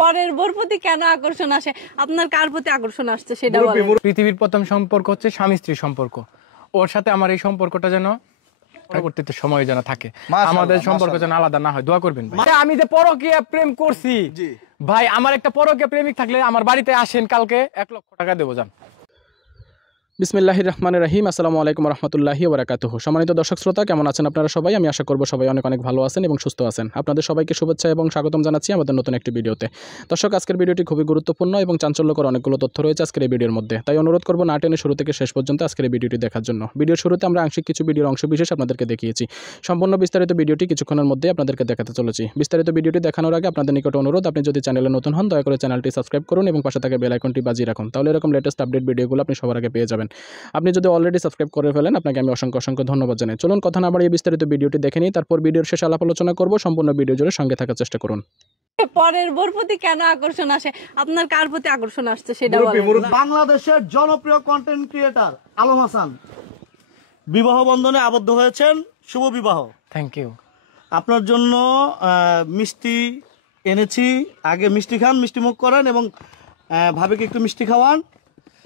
পরের বোর প্রতি কেন আকর্ষণ আসে? আপনার কার প্রতি আকর্ষণ আসছে সেটা বলেন। পৃথিবীর প্রথম সম্পর্ক হচ্ছে স্বামী স্ত্রী সম্পর্ক। ওর সাথে আমার এই সম্পর্কটা যেন পরবর্তীতে সময় যেন থাকে, আমাদের সম্পর্ক যেন আলাদা না হয়, দোয়া করবেন ভাই। আমি যে পরকীয়া প্রেম করছি ভাই, আমার একটা পরকীয়া প্রেমিক থাকলে আমার বাড়িতে আসেন, কালকে 1 লক্ষ টাকা দেবো। যান। বিসমিল্লাহির রহমানির রহিম। আসসালামু আলাইকুম রহমতুল্লাহি ওয়া বারাকাতুহু। সম্মানিত দর্শক শ্রোতা, কেমন আছেন আপনারা সবাই? আমি আশা করব সবাই অনেক অনেক ভালো আছেন এবং সুস্থ আছেন। আপনাদের সবাইকে শুভেচ্ছা এবং স্বাগতম জানাচ্ছি আমাদের নতুন একটি ভিডিওতে। দর্শক, আজকের ভিডিওটি খুবই গুরুত্বপূর্ণ এবং চাঞ্চল্যকর অনেকগুলো তথ্য রয়েছে আজকের এই ভিডিওর মধ্যে। তাই অনুরোধ করব না টেনে শুরু থেকে শেষ পর্যন্ত আজকের এই ভিডিওটি দেখার জন্য। ভিডিওর শুরুতে আমরা আংশিক কিছু ভিডিওর অংশবিশেষ আপনাদেরকে দেখিয়েছি। সম্পূর্ণ বিস্তারিত ভিডিওটি কিছুক্ষণের মধ্যে আপনাদেরকে দেখাতে চলেছি। বিস্তারিত ভিডিওটি দেখানোর আগে আপনাদের নিকট অনুরোধ, আপনি যদি চ্যানেলে নতুন হন দয়া করে চ্যানেলটি সাবস্ক্রাইব করুন এবং পাশে থাকা বেল আইকনটি বাজিয়ে রাখুন, তাহলে এরকম লেটেস্ট আপডেট ভিডিওগুলো আপনি সবার আগে পেয়ে যাবেন। আপনি যদি অলরেডি সাবস্ক্রাইব করে ফেলেন, আপনাকে আমি অসংখ্য অসংখ্য ধন্যবাদ জানাই। চলুন কথা না বাড়িয়ে বিস্তারিত ভিডিওটি দেখে নিই, তারপর ভিডিওর শেষে আলাপ আলোচনা করব। সম্পূর্ণ ভিডিও জুড়ে সঙ্গে থাকার চেষ্টা করুন। পরের বোর প্রতি কেন আকর্ষণ আসে? আপনার কার প্রতি আকর্ষণ আসছে সেটা বলেন। বাংলাদেশের জনপ্রিয় কন্টেন্ট ক্রিয়েটর আলম হাসান বিবাহ বন্ধনে আবদ্ধ হয়েছেন। শুভ বিবাহ। Thank you. আপনার জন্য মিষ্টি এনেছি। আগে মিষ্টি খান, মিষ্টি মুখ করেন এবং ভাবিকে একটু মিষ্টি খাওয়ান,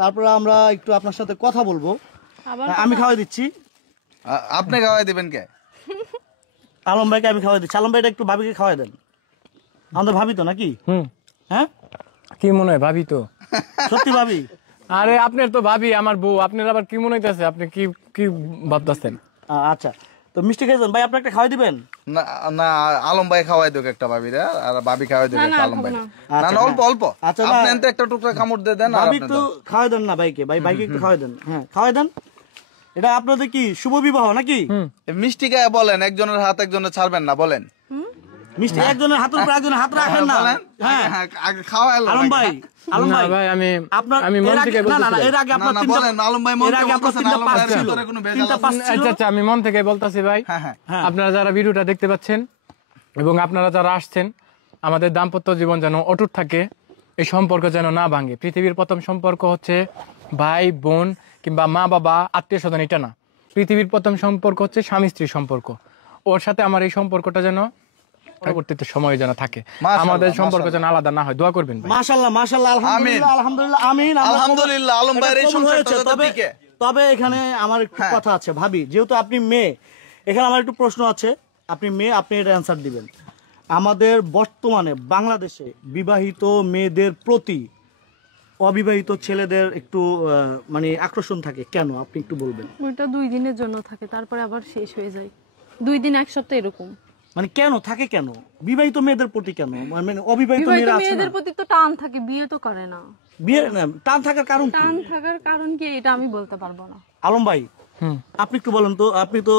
তারপরে আমরা একটু আপনার সাথে কথা বলবো। আমি খাওয়াই দিচ্ছি। আপনি খাওয়াই দিবেন কে? আলম ভাইকে আমি খাওয়াই দিচ্ছি। আলম ভাইটা একটু ভাবিকে খাওয়াই দেন। আমাদের ভাবি তো নাকি? হ্যাঁ, কি মনে হয় ভাবি তো? সত্যি ভাবি? আরে আপনার তো ভাবি আমার বউ, আপনার আবার কি মনে হইতেছে? আপনি কি কি ভাবতেছেন? আচ্ছা, তো মিষ্টি খাইছেন ভাই, আপনি একটা খাওয়াই দিবেন? না না, আলম ভাই খাওয়াই দেক একটা ভাবিরা, আর ভাবি খাওয়াই দেক একটা আলম ভাই। না না, অল্প অল্প। আচ্ছা, আপনি এনতে একটা টুকরা কামড় দিয়ে দেন। ভাবি একটু খাওয়াই দেন না ভাইকে। ভাইকে একটু খাওয়াই দেন। হ্যাঁ, খাওয়াই দেন। এটা আপনাদের কি শুভ বিবাহ নাকি? মিষ্টি গায়ে বলেন, একজনের হাত একজনের ছাড়বেন না, বলেন। মিষ্টি একজনের হাতের উপর একজনের হাত রাখেন না। হ্যাঁ, আগে খাওয়াইলো আলম ভাই। আলম ভাই ভাই, আমি মন থেকে বলতেছি। না, এর আগে আপনার তিনটা বলেন। আলম ভাই মন থেকে বলতেছেন, আলম ভাই ভিতরে কোনো ভেজাল আছে? আচ্ছা আচ্ছা, আমি মন থেকে বলতাছি ভাই। আপনারা যারা ভিডিওটা দেখতে পাচ্ছেন এবং আপনারা যারা আসছেন, আমাদের দাম্পত্য জীবন যেন অটুট থাকে, এই সম্পর্ক যেন না ভাঙে। পৃথিবীর প্রথম সম্পর্ক হচ্ছে ভাই বোন কিংবা মা বাবা আত্মীয় স্বজন, এটা না। পৃথিবীর প্রথম সম্পর্ক হচ্ছে স্বামী স্ত্রী সম্পর্ক। ওর সাথে আমার এই সম্পর্কটা যেন পরবর্তীতে সময় যেন থাকে, আমাদের সম্পর্ক যেন আলাদা না হয়, দোয়া করবেন ভাই। মাশাআল্লাহ মাশাআল্লাহ, আলহামদুলিল্লাহ আলহামদুলিল্লাহ আমিন। আলহামদুলিল্লাহ আলম ভাইয়ের এই সংসারটা তবে এখানে আমার একটু কথা আছে। ভাবি, যেহেতু আপনি মেয়ে, এখানে আমার একটু প্রশ্ন আছে। আপনি মেয়ে, আপনি এটা অ্যান্সার দিবেন। আমাদের বর্তমানে বাংলাদেশে বিবাহিত মেয়েদের প্রতি অবিবাহিত ছেলেদের একটু মানে আকর্ষণ থাকে কেন, আপনি একটু বলবেন? ওইটা 2 দিনের জন্য থাকে, তারপরে আবার শেষ হয়ে যায়। 2 দিন, 1 সপ্তাহ এরকম। মানে কেন থাকে? কেন বিবাহিত মেয়েদের প্রতি কেন? মানে অবিবাহিত মেয়েদের প্রতি তো টান থাকে, বিয়ে তো করে না। বিয়ে টান থাকার কারণ কি? টান থাকার কারণ কি এটা আমি বলতে পারবো না। আলম ভাই, আপনি একটু বলেন তো। আপনি তো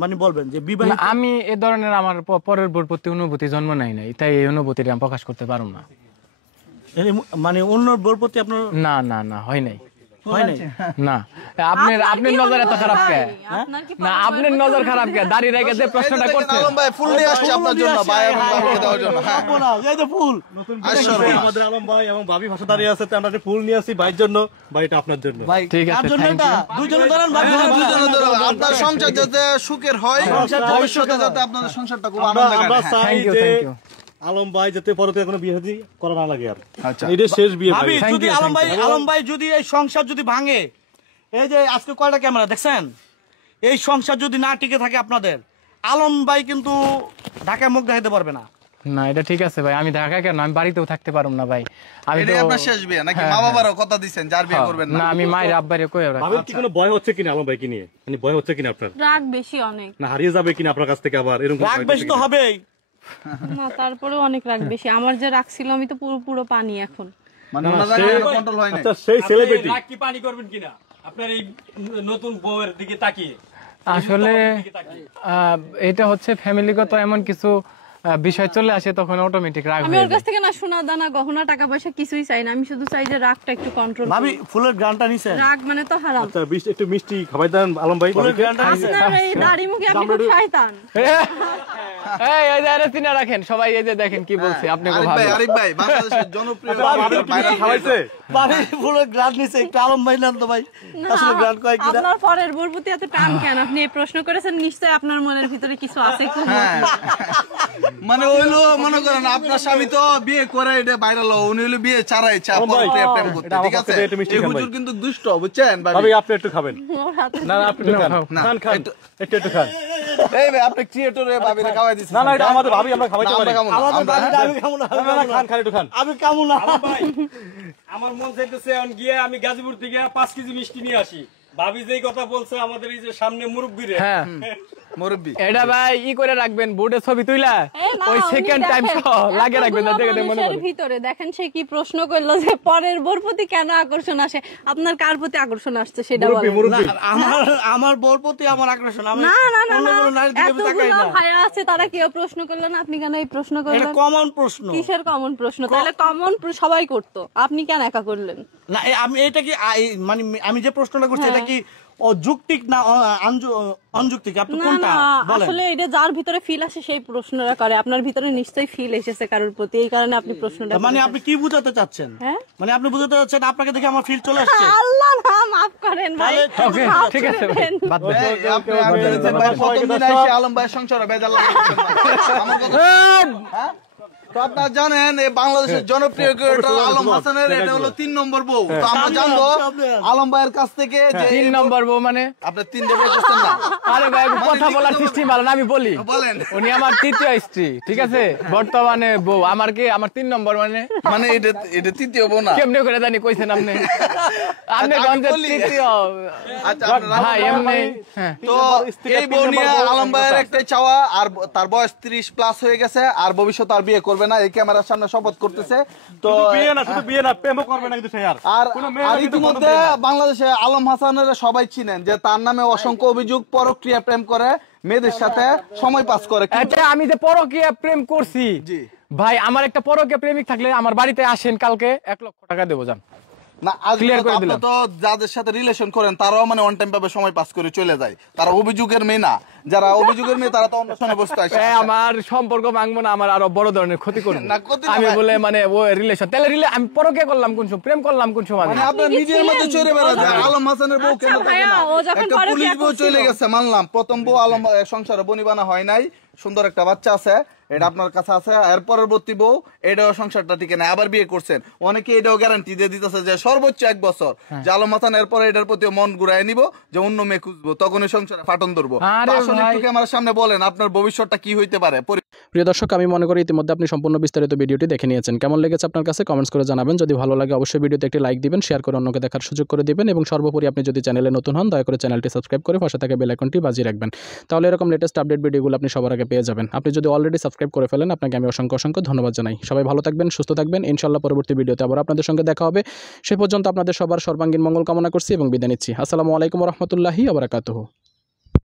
মানে বলবেন যে বিবাহিত। আমি এ ধরনের আমার পরের বোর প্রতি অনুভূতি জন্ম নাই, তাই এই অনুভূতিটা আমি প্রকাশ করতে পারবো না। মানে অন্য বোর প্রতি আপনার? না না না, হয় নাই। না, আপনার নজর এত খারাপ কে? না, আপনার নজর খারাপ কে? দাঁড়িয়ে রেখে যে প্রশ্নটা করছেন। আলম ভাই ফুল নিয়ে আসছে আপনার জন্য, ভাই এবং ভাবিকে দেওয়ার জন্য। এই যে ফুল আমাদের আলম ভাই এবং ভাবি ভাষা দাঁড়িয়ে আছে, আমরা একটা ফুল নিয়ে আসি ভাইয়ের জন্য। ভাইটা আপনার জন্য। ঠিক আছে, দুইজনে ধরেন ভাই, দুইজনে ধরেন। আপনার সংসার যাতে সুখের হয়, ভবিষ্যতে যাতে আপনাদের সংসারটা খুব আনন্দের আমরা কাটে। চাই যে আলম ভাই যাতে পরতে কোনো বিয়ে করা না লাগে। আর এটা শেষ বিয়ে। যদি আলম ভাই যদি এই সংসার যদি ভাঙে, এই যে আজকে কয়টা ক্যামেরা দেখছেন, এই সংসার যদি না টিকে থাকে আপনাদের, আলম ভাই কিন্তু ঢাকায় মুখ দেখাতে পারবে না। না, এটা ঠিক আছে ভাই, আমি ঢাকা কেন, আমি বাড়িতেও থাকতে পারব না ভাই। আমি এটা আপনার শেষ বিয়ে নাকি? মা বাবারও কথা দিবেন যার বিয়ে করবেন না? না, আমি মায়ের আব্বারে কই রাখি। ভাবি কি কোনো ভয় হচ্ছে কিনা আলম ভাই কি নিয়ে? মানে ভয় হচ্ছে কিনা আপনার? রাগ বেশি অনেক। না হারিয়ে যাবে কিনা আপনার কাছ থেকে আবার এরকম? রাগ বেশি তো হবেই। না, তারপরেও অনেক রাগ বেশি। আমার যে রাগ ছিল, আমি তো পুরো পানি এখন। মানে কন্ট্রোল হয় না। আচ্ছা, সেই সেলিব্রিটি রাগ কি পানি করবেন কিনা আপনার এই নতুন বউয়ের দিকে তাকিয়ে? আসলে এটা হচ্ছে ফ্যামিলিগত এমন কিছু বিষয় চলে আসে, তখন অটোমেটিক রাগ আমি হয়ে ওর কাছ থেকে না সোনা দানা গহনা টাকা পয়সা কিছুই চাই না। আমি শুধু চাই যে রাগটা একটু কন্ট্রোল। ভাবি ফুলের গ্রানটা নিছেন? রাগ মানে তো হারাম। আচ্ছা, একটু মিষ্টি খাওয়াই দেন আলম ভাই। ফুলের গ্রানটা নিছেন? আপনার এই দাড়ি মুখে আপনি খুব শয়তান। এই যে আরে চিনা রাখেন সবাই, এই যে দেখেন কি বলছি। আপনি আরিফ ভাই বাংলাদেশের জনপ্রিয় খাওয়াইছে ভাবি পুরো গ্রান্ড নিছে, একটু আলম ভাই নেন তো ভাই, আসলে গ্রান্ড কয় কিনা। আপনার পরের বোর প্রতি এত টান কেন? আপনি এই প্রশ্ন করেছেন, নিশ্চয়ই আপনার মনের ভিতরে কিছু আছে। একটু হ্যাঁ মানে হইলো মনে করেন আপনার স্বামী তো বিয়ে করে এটা ভাইরাল, উনি হলো বিয়ে ছাড়াই প্রেম করতে, ঠিক আছে? এই হুজুর কিন্তু দুষ্ট, বুঝছেন ভাবি? ভাবি? আপনি একটু খাবেন। না না, আপনি একটু খান। খান খান, একটু খান। এই ভাই আপনি ক্রিয়েটরে ভাবিরে খাওয়াই দিছেন। না না, এটা আমাদের ভাবি, আমরা খাওয়াইতে পারি। আমাদের ভাবিটা আমি খাবো না, না না, খান খান, একটু খান। আমি খাবো না। ভাই আমার মন চাইতেছে এখন গিয়ে আমি গাজীপুর থেকে 5 কেজি মিষ্টি নিয়ে আসি। ভাবি যেই কথা বলছে আমাদের এই যে সামনে মুরব্বিরে, হ্যাঁ মুরব্বি এটা ভাই ই করে রাখবেন, বোর্ডে ছবি তুইলা ওই সেকেন্ড টাইম লাগে রাখবেন, যাতে মনে মানুষের ভিতরে দেখেন সে কি প্রশ্ন করলো যে পরের বোর প্রতি কেন আকর্ষণ আসে। আপনার কার প্রতি আকর্ষণ আসছে সেটা বলেন। না, আমার বোর প্রতি আমার আকর্ষণ, আমি না না না অন্য না, কোনো নারীর দিকে আমি তাকাই এতগুলো না। ভাইয়া আছে, তারা কেউ প্রশ্ন করলো না, আপনি কেন এই প্রশ্ন এটা করলেন? কমন প্রশ্ন। কিসের কমন প্রশ্ন? তাহলে কমন সবাই করতো, আপনি কেন একা করলেন? না আমি এটা কি মানে আমি যে প্রশ্নটা করছি এটা কি অযৌক্তিক না অনযৌক্তিক? আপনি না কোনটা না, বলেন? আসলে এটা যার ভিতরে ফিল আসে সেই প্রশ্নটা করে। আপনার ভিতরে নিশ্চয়ই ফিল এসেছে কারোর প্রতি, এই কারণে আপনি প্রশ্নটা মানে করেছেন। আপনি কি বুঝাতে চাচ্ছেন? হ্যাঁ? মানে আপনি বুঝাতে চাচ্ছেন আপনাকে দেখে আমার ফিল চলে আসছে? আল্লাহ না, মাফ করেন ভাই, ওকে, মাফ ঠিক আছে ভাই, করে দেন। বাদ দেন। এই, আপনি যে ভাই প্রথম দিন এসে আলম ভাইয়ের সংসারে বেজার লাগে আমার কথা। হ্যাঁ? তো আপনারা জানেন এই বাংলাদেশের জনপ্রিয় ক্রিয়েটর আলম হাসানের এটা হলো 3 নম্বর বউ। তো আমরা জানবো আলম ভাইয়ের কাছ থেকে যে 3 নম্বর বউ মানে? আপনি 3 দেবে করছেন না? আরে ভাই কথা বলার সিস্টেম ভালো না, আমি বলি। বলেন। উনি আমার তৃতীয় স্ত্রী, ঠিক আছে? বর্তমানে বউ আমার কি, আমার 3 নম্বর মানে? মানে এটা তৃতীয় বউ না? কেমনে করে জানি কইছেন আপনি? আপনি আমি গঞ্জের বলি। তৃতীয় আচ্ছা আপনারা ভাই এমনি। হ্যাঁ তো এই বউ নিয়ে আলম ভাইয়ের একটাই চাওয়া, আর তার বয়স 30 প্লাস হয়ে গেছে, আর ভবিষ্যতে আর বিয়ে করবে না, এই ক্যামেরার সামনে শপথ করতেছে। তো বিয়ে না, শুধু বিয়ে না, প্রেমও করবে না কিন্তু সে। আর কোনো মেয়ে আর কিন্তু ইতিমধ্যে বাংলাদেশে আলম হাসানের সবাই চিনেন যে তার নামে অসংখ্য অভিযোগ, পরক্রিয়া প্রেম করে, মেয়েদের সাথে সময় পাস করে। আচ্ছা আমি যে পরকীয়া প্রেম করছি, জি। ভাই আমার একটা পরকীয়া প্রেমিক থাকলে আমার বাড়িতে আসেন, কালকে 1 লক্ষ টাকা দেবো, যান। না আজ Clear করে আপনি দিলাম। তো যাদের সাথে রিলেশন করেন তারাও মানে অন টাইম ভাবে সময় পাস করে চলে যায়, তারা অভিযোগের মেয়ে না। যারা অভিযোগের মেয়ে তারা তো অনুষ্ঠানে বসতে আসে। আমার সম্পর্ক ভাঙবো না, আমার আরো বড় ধরনের ক্ষতি করবো না, ক্ষতি না আমি ভাই। বলে মানে ও রিলেশন, তাহলে আমি পরকীয়া করলাম কোন সময়, প্রেম করলাম কোন সময়? মানে আপনার নিজের মধ্যে চলে বেড়াচ্ছে। আলম হাসানের বউ কেন থাকে ভাইয়া, না? ও যখন একটা পরকীয়া পুলিশ বউ করছিল। চলে গেছে মানলাম, প্রথম বউ আলম সংসারে বনিবানা হয় নাই, সুন্দর একটা বাচ্চা আছে, এটা আপনার কাছে আছে। এর পরবর্তী বউ এটাও সংসারটা টিকে না, আবার বিয়ে করছেন। অনেকে এটাও গ্যারান্টি দিয়ে দিতেছে যে সর্বোচ্চ 1 বছর যে আলম হাসান এরপরে এটার প্রতি মন ঘুরাই নিব, যে অন্য মেয়ে খুঁজবো, তখনই সংসারে ফাটন ধরবো। আরে তো আসলে ভাই। একটু আমার সামনে বলেন আপনার ভবিষ্যৎটা কি হইতে পারে? প্রিয় দর্শক, আমি মনে করি ইতিমধ্যে আপনি সম্পূর্ণ বিস্তারিত ভিডিওটি দেখে নিয়েছেন। কেমন লেগেছে আপনার কাছে কমেন্টস করে জানাবেন। যদি ভালো লাগে অবশ্যই ভিডিওতে একটি লাইক দিবেন, শেয়ার করে অন্যকে দেখার সুযোগ করে দিবেন, এবং সর্বোপরি আপনি যদি চ্যানেলে নতুন হন দয়া করে চ্যানেলটি সাবস্ক্রাইব করে পাশে থাকা বেল আইকনটি বাজিয়ে রাখবেন। তাহলে এরকম লেটেস্ট আপডেট ভিডিওগুলো আপনি সবার আগে পেয়ে যাবেন। আপনি যদি অলরেডি সাবস্ক্রাইব করে ফেলেন, আপনাকে আমি অসংখ্য অসংখ্য ধন্যবাদ জানাই। সবাই ভালো থাকবেন, সুস্থ থাকবেন। ইনশাআল্লাহ পরবর্তী ভিডিওতে আবার আপনাদের সঙ্গে দেখা হবে। সে পর্যন্ত আপনাদের সবার সর্বাঙ্গীন মঙ্গল কামনা করছি এবং বিদায় নিচ্ছি। আসসালামু আলাইকুম ওয়া রাহমাতুল্লাহি ওয়া বারাকাতুহু।